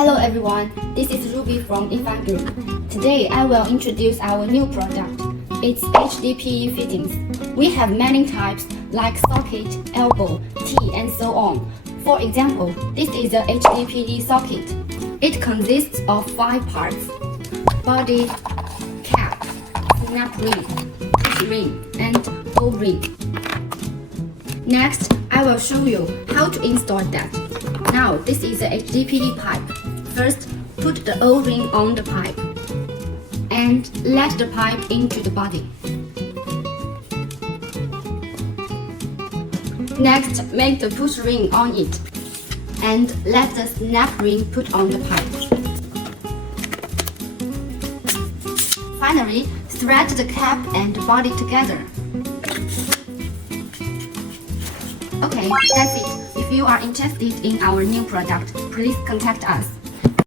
Hello everyone, this is Ruby from Infant Group. Today I will introduce our new product. It's HDPE fittings. We have many types like socket, elbow, T and so on. For example, this is a HDPE socket. It consists of 5 parts: body, cap, snap ring, push ring, and O-ring. Next, I will show you how to install that. Now, this is a HDPE pipe. First, put the O-ring on the pipe and let the pipe into the body. Next, make the push ring on it and let the snap ring put on the pipe. Finally, thread the cap and the body together. Okay, that's it. If you are interested in our new product, please contact us.